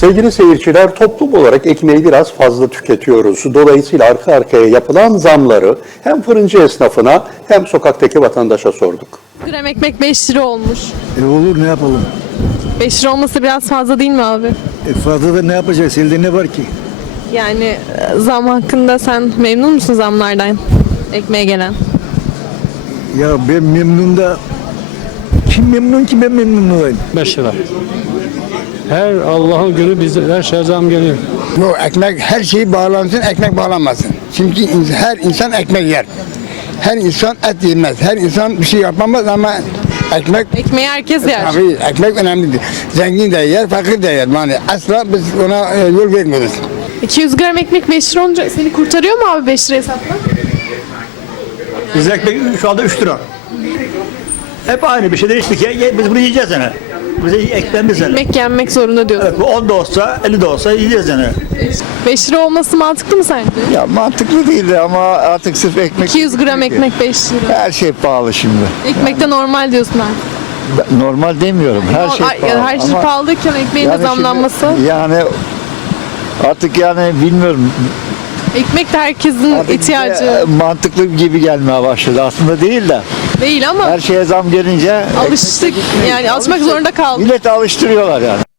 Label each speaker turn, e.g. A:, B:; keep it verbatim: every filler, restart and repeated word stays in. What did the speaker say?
A: Sevgili seyirciler, toplum olarak ekmeği biraz fazla tüketiyoruz. Dolayısıyla arka arkaya yapılan zamları hem fırıncı esnafına hem sokaktaki vatandaşa sorduk.
B: Gram ekmek beş lira olmuş.
C: E olur, ne yapalım?
B: beş lira olması biraz fazla değil mi abi?
C: E fazla da ne yapacağız? Elde ne var ki?
B: Yani e, zam hakkında sen memnun musun zamlardan? Ekmeğe gelen.
C: Ya ben memnun da kim memnun ki ben memnun olayım?
D: beş lira. Her Allah'ın günü bize her şeye zam geliyor.
E: Yok, ekmek her şeyi bağlansın, ekmek bağlanmasın. Çünkü in- her insan ekmek yer. Her insan et yemez. Her insan bir şey yapamaz ama ekmek
B: Ekmeği herkes yer.
E: tabii ekmek önemlidir. Zengin de yer, fakir de yer. Yani asla biz ona e, yol vermiyoruz.
B: iki yüz gram ekmek beş lira olunca seni kurtarıyor mu abi beş lira hesapla?
F: Biz ekmek şu anda üç lira. Hep aynı bir şey değişmiyor ki. Biz bunu yiyeceğiz yani. Bize ekmeğimiz yani.
B: Ekmek yenmek zorunda diyorsun.
F: Evet, bu on da olsa, elli de olsa yiyeceğiz yani.
B: beş lira olması mantıklı mı sence?
G: Ya mantıklı değildi ama artık sırf ekmek...
B: iki yüz gram ekmek beş lira.
G: Her şey pahalı şimdi.
B: Ekmekte normal diyorsun artık.
G: Ben normal demiyorum. Her şey
B: Ay,
G: pahalı.
B: her şey
G: Ama
B: pahalıyken ekmeğin de
G: yani şimdi-
B: zamlanması.
G: Yani artık yani bilmiyorum.
B: Ekmek de herkesin
G: Artık
B: ihtiyacı
G: bize, e, mantıklı gibi gelmeye başladı. Aslında değil de.
B: değil ama
G: Her şeye zam gelince
B: alıştık yani alışmak zorunda kaldık.
G: milleti alıştırıyorlar yani.